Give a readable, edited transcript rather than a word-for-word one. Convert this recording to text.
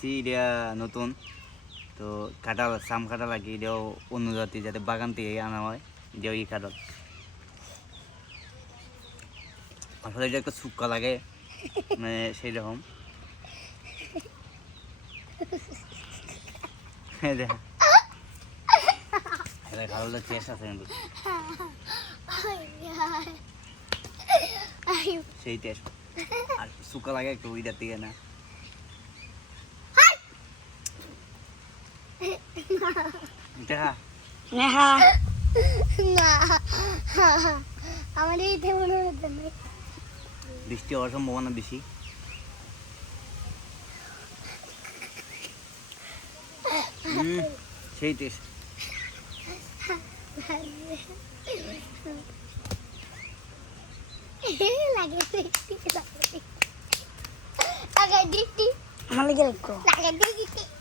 এটা নতুন তো কাঁঠাল সাম কাঁঠাল আর কি এটাও অন্য জাতি যাতে বাগান থেকে আনা হয় এটাও এই কাঁঠাল আসলে এটা একটা শুক্কা লাগে মানে সেই রকম কাঁঠালটা টেস্ট আছে কিন্তু সেই টেস্ট আর শুক্কা লাগে একটু ওইটার থেকে না দেখা আমার এইটা মনে হচ্ছে না বৃষ্টি হওয়ার সম্ভাবনা বেশি সেই টেস্ট লাগে লাগে দিদি আমার লাগে